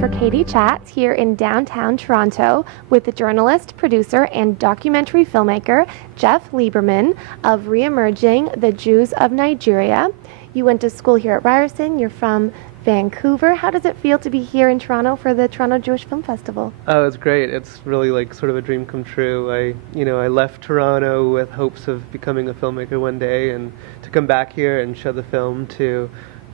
for Katie Chats here in downtown Toronto with the journalist, producer, and documentary filmmaker Jeff Lieberman of Re-emerging the Jews of Nigeria. You went to school here at Ryerson. You're from Vancouver. How does it feel to be here in Toronto for the Toronto Jewish Film Festival? Oh, it's great. It's really like sort of a dream come true. I left Toronto with hopes of becoming a filmmaker one day, and to come back here and show the film to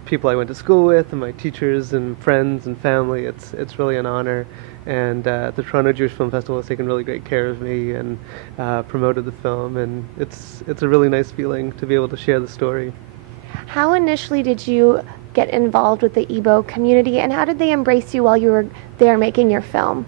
people I went to school with and my teachers and friends and family, it's really an honor. And the Toronto Jewish Film Festival has taken really great care of me and promoted the film, and it's a really nice feeling to be able to share the story. How initially did you get involved with the Igbo community, and how did they embrace you while you were there making your film?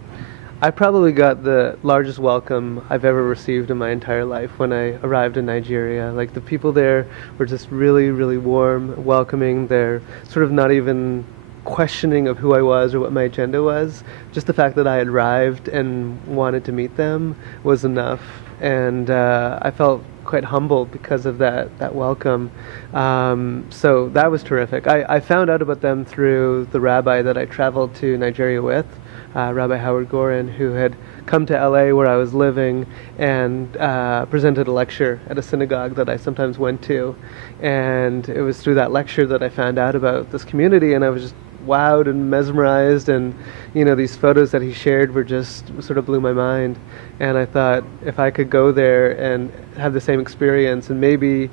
I probably got the largest welcome I've ever received in my entire life when I arrived in Nigeria. Like, the people there were just really, really warm, welcoming. They're sort of not even questioning of who I was or what my agenda was. Just the fact that I had arrived and wanted to meet them was enough. And I felt quite humbled because of that welcome. So that was terrific. I found out about them through the rabbi that I traveled to Nigeria with, Rabbi Howard Gorin, who had come to LA where I was living and presented a lecture at a synagogue that I sometimes went to. And it was through that lecture that I found out about this community, and I was just wowed and mesmerized, and these photos that he shared were just sort of blew my mind. And I thought, if I could go there and have the same experience and maybe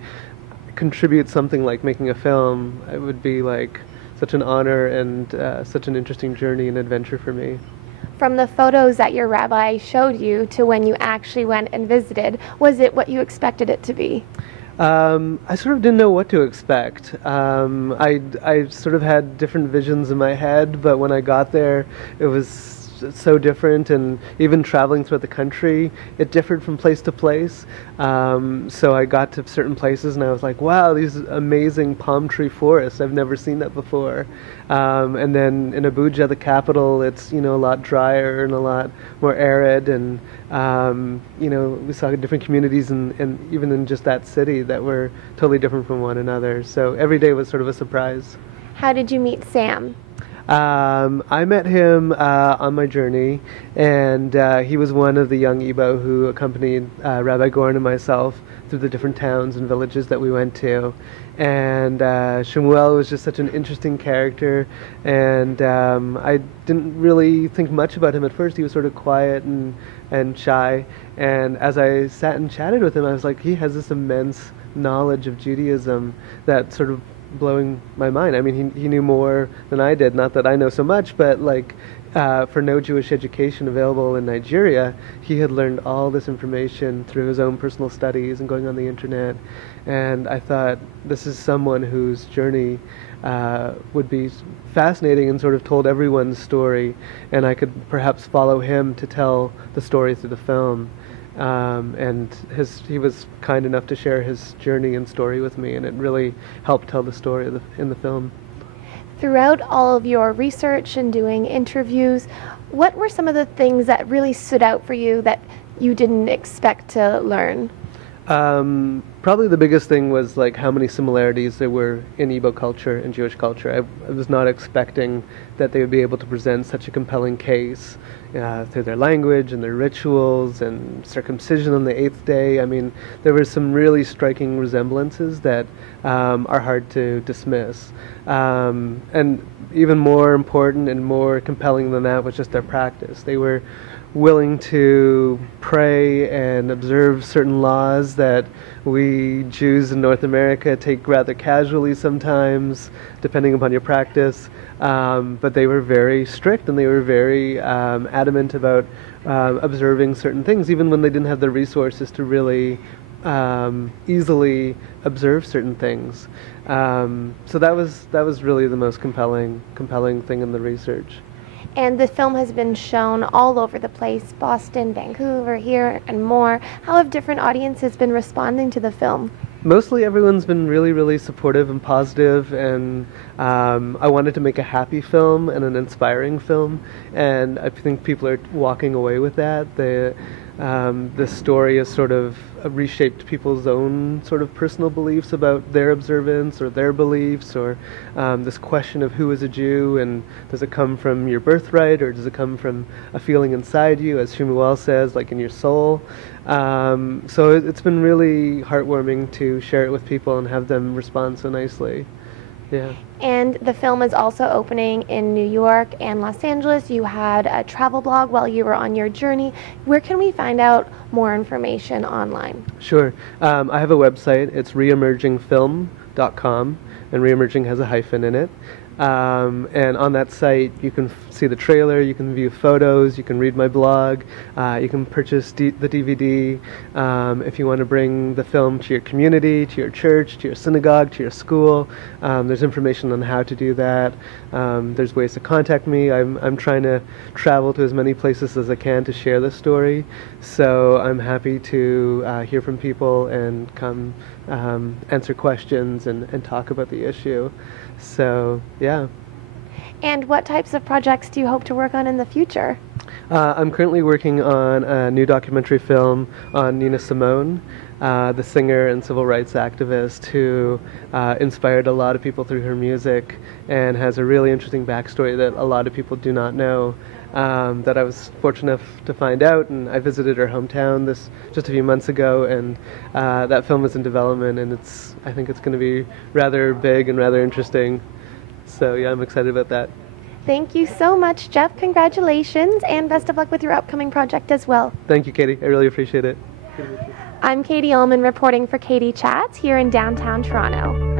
contribute something like making a film, it would be like such an honor and such an interesting journey and adventure for me. From the photos that your rabbi showed you to when you actually went and visited, was it what you expected it to be? I sort of didn't know what to expect. I sort of had different visions in my head, but when I got there, it was so different, and even traveling throughout the country, it differed from place to place. So I got to certain places and I was like, wow, these amazing palm tree forests, I've never seen that before. And then in Abuja, the capital, it's a lot drier and a lot more arid, and we saw different communities and even in just that city that were totally different from one another. So every day was sort of a surprise. How did you meet Sam? I met him on my journey, and he was one of the young Igbo who accompanied Rabbi Gorin and myself through the different towns and villages that we went to. And Shemuel was just such an interesting character, and I didn't really think much about him at first. He was sort of quiet and shy, and as I sat and chatted with him, I was like, he has this immense knowledge of Judaism that sort of blowing my mind. I mean, he knew more than I did. Not that I know so much, but for no Jewish education available in Nigeria, he had learned all this information through his own personal studies and going on the internet. And I thought, this is someone whose journey would be fascinating and sort of told everyone's story, and I could perhaps follow him to tell the story through the film. And he was kind enough to share his journey and story with me, and it really helped tell the story in the film. Throughout all of your research and doing interviews, what were some of the things that really stood out for you that you didn't expect to learn? Probably the biggest thing was like how many similarities there were in Igbo culture and Jewish culture. I was not expecting that they would be able to present such a compelling case through their language and their rituals and circumcision on the 8th day. I mean, there were some really striking resemblances that are hard to dismiss. And even more important and more compelling than that was just their practice. They were willing to pray and observe certain laws that we Jews in North America take rather casually sometimes, depending upon your practice. But they were very strict, and they were very adamant about observing certain things, even when they didn't have the resources to really easily observe certain things. So that was really the most compelling thing in the research. And the film has been shown all over the place, Boston, Vancouver, here, and more. How have different audiences been responding to the film? Mostly everyone's been really, really supportive and positive, and I wanted to make a happy film and an inspiring film, and I think people are walking away with that. this story has sort of reshaped people's own sort of personal beliefs about their observance or their beliefs, or this question of who is a Jew, and does it come from your birthright or does it come from a feeling inside you, as Shmuel says, like in your soul. So it's been really heartwarming to share it with people and have them respond so nicely. Yeah. And the film is also opening in New York and Los Angeles. You had a travel blog while you were on your journey. Where can we find out more information online? Sure. I have a website. It's reemergingfilm.com, and reemerging has a hyphen in it. And on that site you can see the trailer, you can view photos, you can read my blog, you can purchase the DVD. If you want to bring the film to your community, to your church, to your synagogue, to your school, there's information on how to do that. There's ways to contact me. I'm trying to travel to as many places as I can to share this story, so I'm happy to hear from people and come answer questions and talk about the issue. So, yeah. And what types of projects do you hope to work on in the future? I'm currently working on a new documentary film on Nina Simone, the singer and civil rights activist who inspired a lot of people through her music and has a really interesting backstory that a lot of people do not know, that I was fortunate enough to find out. And I visited her hometown just a few months ago, and that film is in development, and I think it's going to be rather big and rather interesting. So yeah, I'm excited about that. Thank you so much, Jeff. Congratulations, and best of luck with your upcoming project as well. Thank you, Katie. I really appreciate it. I'm Katie Uhlmann reporting for Katie Chats here in downtown Toronto.